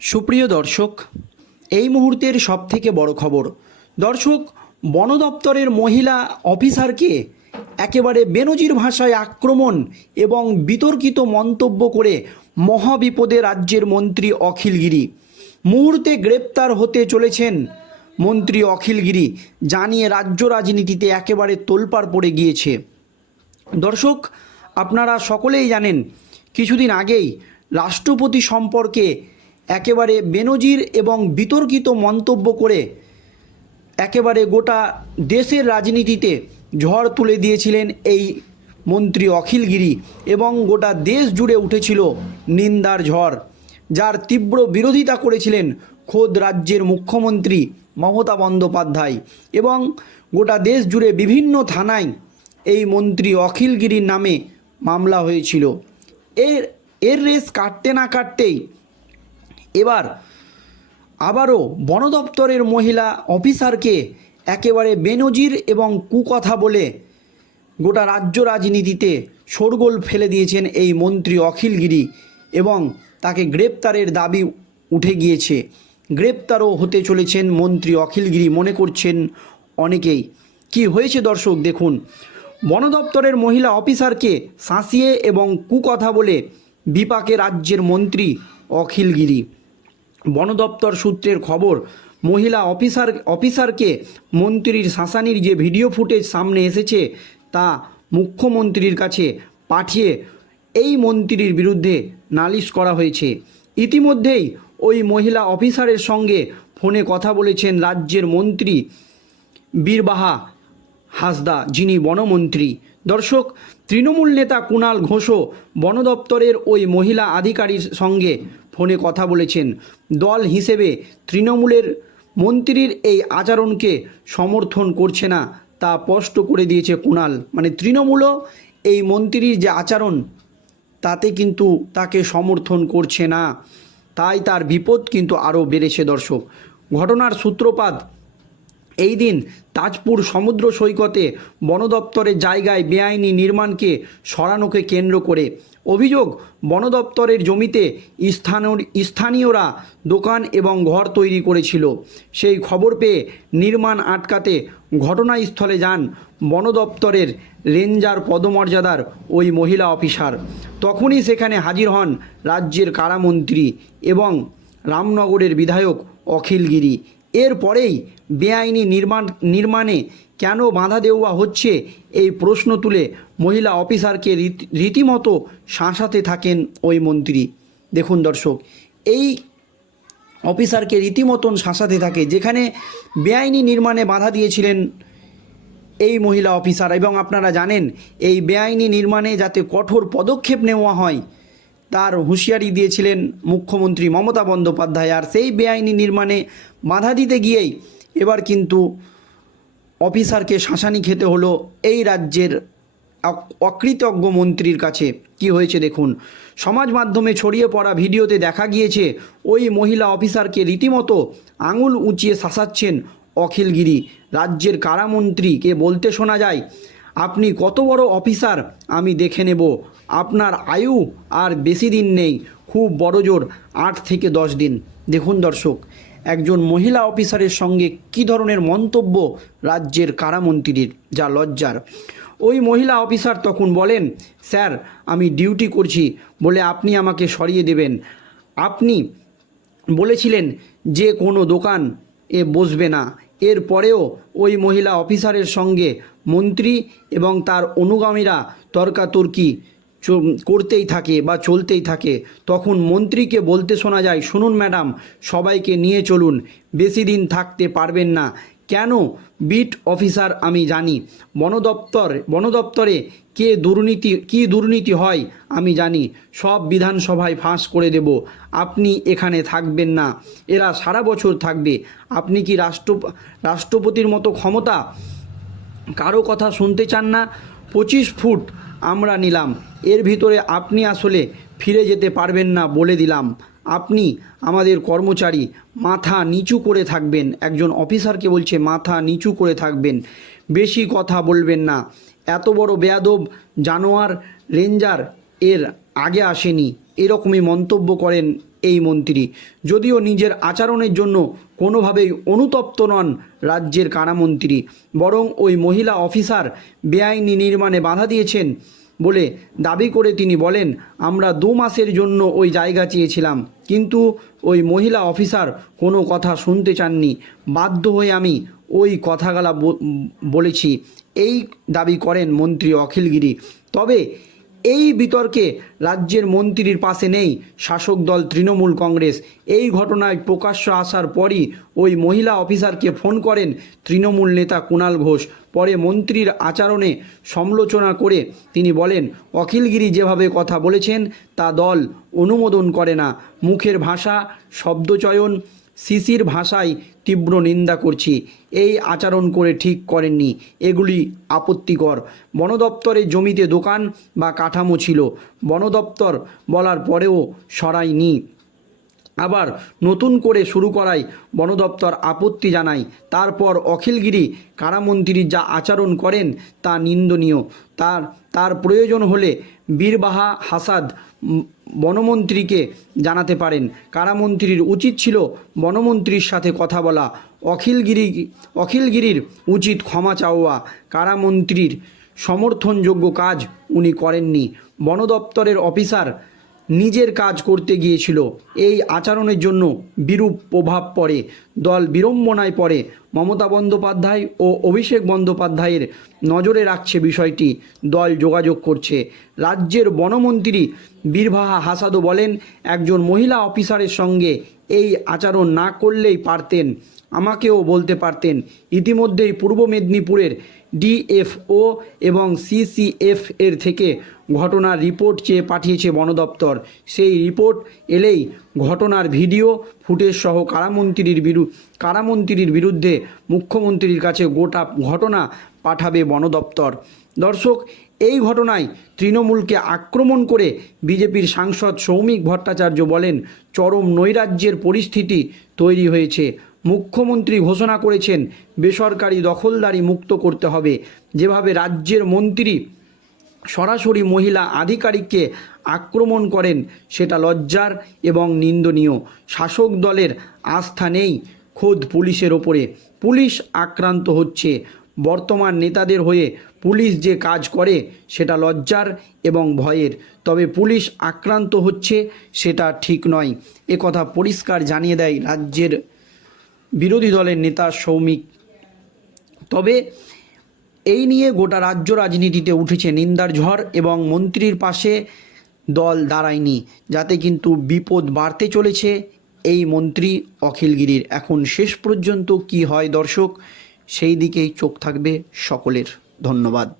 সুপ্রিয় দর্শক, এই মুহূর্তের সবথেকে বড় খবর, দর্শক বন দপ্তরের মহিলা অফিসারকে একেবারে বেনজির ভাষায় আক্রমণ এবং বিতর্কিত মন্তব্য করে মহাবিপদে রাজ্যের মন্ত্রী অখিলগিরি মুহূর্তে গ্রেপ্তার হতে চলেছেন মন্ত্রী অখিলগিরি জানিয়ে রাজ্য রাজনীতিতে একেবারে তোলপাড় পড়ে গিয়েছে। দর্শক, আপনারা সকলেই জানেন, কিছুদিন আগেই রাষ্ট্রপতি সম্পর্কে একেবারে বেনজির এবং বিতর্কিত মন্তব্য করে একেবারে গোটা দেশের রাজনীতিতে ঝড় তুলে দিয়েছিলেন এই মন্ত্রী অখিলগিরি এবং গোটা দেশ জুড়ে উঠেছিল নিন্দার ঝড়, যার তীব্র বিরোধিতা করেছিলেন খোদ রাজ্যের মুখ্যমন্ত্রী মমতা বন্দ্যোপাধ্যায় এবং গোটা দেশ জুড়ে বিভিন্ন থানায় এই মন্ত্রী অখিলগিরির নামে মামলা হয়েছিল। এর এর রেস কাটতে না কাটতেই এবার আবারও বন দপ্তরের মহিলা অফিসারকে একেবারে বেনজির এবং কুকথা বলে গোটা রাজ্য রাজনীতিতে শোরগোল ফেলে দিয়েছেন এই মন্ত্রী অখিলগিরি এবং তাকে গ্রেপ্তারের দাবি উঠে গিয়েছে। গ্রেপ্তারও হতে চলেছেন মন্ত্রী অখিলগিরি মনে করছেন অনেকেই। কি হয়েছে দর্শক দেখুন বন দপ্তরের মহিলা অফিসারকে শাঁসিয়ে এবং কুকথা বলে বিপাকে রাজ্যের মন্ত্রী অখিলগিরি বন দপ্তর সূত্রের খবর, মহিলা অফিসার, অফিসারকে মন্ত্রীর শাসানির যে ভিডিও ফুটেজ সামনে এসেছে তা মুখ্যমন্ত্রীর কাছে পাঠিয়ে এই মন্ত্রীর বিরুদ্ধে নালিশ করা হয়েছে। ইতিমধ্যেই ওই মহিলা অফিসারের সঙ্গে ফোনে কথা বলেছেন রাজ্যের মন্ত্রী বীরবাহা হাসদা, যিনি বনমন্ত্রী। দর্শক, তৃণমূল নেতা কুণাল ঘোষও বন দপ্তরের ওই মহিলা আধিকারির সঙ্গে ফোনে কথা বলেছেন। দল হিসেবে তৃণমূলের মন্ত্রীর এই আচরণকে সমর্থন করছে না, তা স্পষ্ট করে দিয়েছে কুণাল। মানে তৃণমূলও এই মন্ত্রীর যে আচরণ, তাতে কিন্তু তাকে সমর্থন করছে না। তাই তার বিপদ কিন্তু আরও বেড়েছে দর্শক। ঘটনার সূত্রপাত এই দিন তাজপুর সমুদ্র সৈকতে বন দপ্তরের জায়গায় বেআইনি নির্মাণকে সরানোকে কেন্দ্র করে অভিযোগ বন দপ্তরের জমিতে স্থানীয় স্থানীয়রা দোকান এবং ঘর তৈরি করেছিল। সেই খবর পেয়ে নির্মাণ আটকাতে ঘটনাস্থলে যান বন দপ্তরের রেঞ্জার পদমর্যাদার ওই মহিলা অফিসার। তখনই সেখানে হাজির হন রাজ্যের কারামন্ত্রী এবং রামনগরের বিধায়ক অখিলগিরি। এরপরেই বেআইনি নির্মাণ, নির্মাণে কেন বাধা দেওয়া হচ্ছে এই প্রশ্ন তুলে মহিলা অফিসারকে রীতি- রীতিমতো শাসাতে থাকেন ওই মন্ত্রী। দেখুন দর্শক, এই অফিসারকে রীতিমতন শাসাতে থাকে, যেখানে বেআইনি নির্মাণে বাধা দিয়েছিলেন এই মহিলা অফিসার। এবং আপনারা জানেন, এই বেআইনি নির্মাণে যাতে কঠোর পদক্ষেপ নেওয়া হয় তার হুঁশিয়ারি দিয়েছিলেন মুখ্যমন্ত্রী মমতা বন্দ্যোপাধ্যায়। আর সেই বেআইনি নির্মাণে বাধা দিতে গিয়েই এবার কিন্তু অফিসারকে শাসানি খেতে হলো এই রাজ্যের অকৃতজ্ঞ মন্ত্রীর কাছে। কি হয়েছে দেখুন, সমাজ মাধ্যমে ছড়িয়ে পড়া ভিডিওতে দেখা গিয়েছে, ওই মহিলা অফিসারকে রীতিমতো আঙুল উঁচিয়ে শাসাচ্ছেন অখিলগিরি। রাজ্যের কারামন্ত্রীকে বলতে শোনা যায় আপনি কত বড় অফিসার, আমি দেখে নেব। আপনার আয়ু আর বেশি দিন নেই, খুব বড় জোর, আট থেকে দশ দিন। দেখুন দর্শক, একজন মহিলা অফিসারের সঙ্গে কী ধরনের মন্তব্য রাজ্যের কারামন্ত্রীর, যা লজ্জার। ওই মহিলা অফিসার তখন বলেন, স্যার, আমি ডিউটি করছি, বলে আপনি আমাকে সরিয়ে দেবেন। আপনি বলেছিলেন যে কোনো দোকান এ বসবে না এরপরেও ওই মহিলা অফিসারের সঙ্গে মন্ত্রী এবং তার অনুগামীরা তর্কাতর্কি করতেই থাকে বা চলতেই থাকে। তখন মন্ত্রীকে বলতে শোনা যায়, শুনুন ম্যাডাম, সবাইকে নিয়ে চলুন, বেশি দিন থাকতে পারবেন না। কেন বিট অফিসার আমি জানি? বন দপ্তর বন দপ্তরে কে দুর্নীতি, কী দুর্নীতি হয় আমি জানি। সব বিধানসভায় ফাঁস করে দেব। আপনি এখানে থাকবেন না। এরা সারা বছর থাকবে। আপনি কি রাষ্ট্র, রাষ্ট্রপতির মতো ক্ষমতা? কারও কথা শুনতে চান না? পঁচিশ ফুট আমরা নিলাম। এর ভিতরে আপনি আসলে ফিরে যেতে পারবেন না বলে দিলাম। আপনি আমাদের কর্মচারী মাথা নিচু করে থাকবেন। একজন অফিসারকে বলছে, মাথা নিচু করে থাকবেন। বেশি কথা বলবেন না। এত বড় বেয়াদব জানোয়ার রেঞ্জার এর আগে আসেনি। এরকমই মন্তব্য করেন এই মন্ত্রী। যদিও নিজের আচরণের জন্য কোনোভাবেই অনুতপ্ত নন রাজ্যের কারামন্ত্রী, বরং ওই মহিলা অফিসার বেআইনি নির্মাণে বাধা দিয়েছেন। বলে দাবি করে তিনি বলেন, আমরা দু মাসের জন্য ওই জায়গা চেয়েছিলাম, কিন্তু ওই মহিলা অফিসার কোনো কথা শুনতে চাননি। বাধ্য হয়ে আমি ওই কথাগালা বলেছি। এই দাবি করেন মন্ত্রী অখিলগিরি। তবে এই বিতর্কে রাজ্যের মন্ত্রীর পাশে নেই শাসক দল তৃণমূল কংগ্রেস। এই ঘটনায় প্রকাশ্য আসার পরই ওই মহিলা অফিসারকে ফোন করেন তৃণমূল নেতা কুণাল ঘোষ। পরে মন্ত্রীর আচরণে সমালোচনা করে তিনি বলেন, অখিলগিরি যেভাবে কথা বলেছেন, তা দল অনুমোদন করে না। মুখের ভাষা, শব্দচয়ন সিসির ভাষায় তীব্র নিন্দা করছি। এই আচরণ করে ঠিক করেননি। এগুলি আপত্তিকর। বন দপ্তরের জমিতে দোকান বা কাঠামো ছিল। বন দপ্তর বলার পরেও সরায়নি আবার নতুন করে শুরু করায় বন দপ্তর আপত্তি জানায়। তারপর অখিলগিরি কারামন্ত্রী যা আচরণ করেন তা নিন্দনীয়। তার তার প্রয়োজন হলে বীরবাহা হাসাদ বনমন্ত্রীকে জানাতে পারেন। কারামন্ত্রীর উচিত ছিল বনমন্ত্রীর সাথে কথা বলা। অখিলগিরি, অখিলগিরির উচিত ক্ষমা চাওয়া। কারামন্ত্রীর সমর্থনযোগ্য কাজ উনি করেননি। বন দপ্তরের অফিসার নিজের কাজ করতে গিয়েছিল। এই আচরণের জন্য বিরূপ প্রভাব পড়ে। দল বিড়ম্বনায় পড়ে। মমতা বন্দ্যোপাধ্যায় ও অভিষেক বন্দ্যোপাধ্যায়ের নজরে রাখছে বিষয়টি। দল যোগাযোগ করছে। রাজ্যের বনমন্ত্রী বীরবাহা হাসাদও বলেন, একজন মহিলা অফিসারের সঙ্গে এই আচরণ না করলেই পারতেন। আমাকেও বলতে পারতেন। ইতিমধ্যেই পূর্ব মেদিনীপুরের ডিএফও এবং সিসিএফ এর থেকে ঘটনার রিপোর্ট চেয়ে পাঠিয়েছে বন দপ্তর। সেই রিপোর্ট এলেই ঘটনার ভিডিও, ফুটেজ সহ কারামন্ত্রীর বিরু, কারামন্ত্রীর বিরুদ্ধে মুখ্যমন্ত্রীর কাছে গোটা ঘটনা পাঠাবে বন দপ্তর। দর্শক, এই ঘটনায় তৃণমূলকে আক্রমণ করে বিজেপির সাংসদ সৌমিক ভট্টাচার্য বলেন, চরম নৈরাজ্যের পরিস্থিতি তৈরি হয়েছে। মুখ্যমন্ত্রী ঘোষণা করেছেন, বেসরকারি দখলদারি মুক্ত করতে হবে। যেভাবে রাজ্যের মন্ত্রী সরাসরি মহিলা আধিকারিককে আক্রমণ করেন, সেটা লজ্জার এবং নিন্দনীয়। শাসক দলের আস্থা নেই খোদ পুলিশের ওপরে। পুলিশ আক্রান্ত হচ্ছে। বর্তমান নেতাদের হয়ে পুলিশ যে কাজ করে, সেটা লজ্জার এবং ভয়ের। তবে পুলিশ আক্রান্ত হচ্ছে, সেটা ঠিক নয়। এ কথা পরিষ্কার জানিয়ে দেয় রাজ্যের বিরোধী দলের নেতা, সৌমিক। তবে এই নিয়ে গোটা রাজ্য রাজনীতিতে উঠেছে নিন্দার ঝড় এবং মন্ত্রীর পাশে দল দাঁড়ায়নি, যাতে কিন্তু বিপদ বাড়তে চলেছে এই মন্ত্রী অখিলগিরির এখন শেষ পর্যন্ত কি হয় দর্শক, সেই দিকেই চোখ থাকবে সকলের। ধন্যবাদ।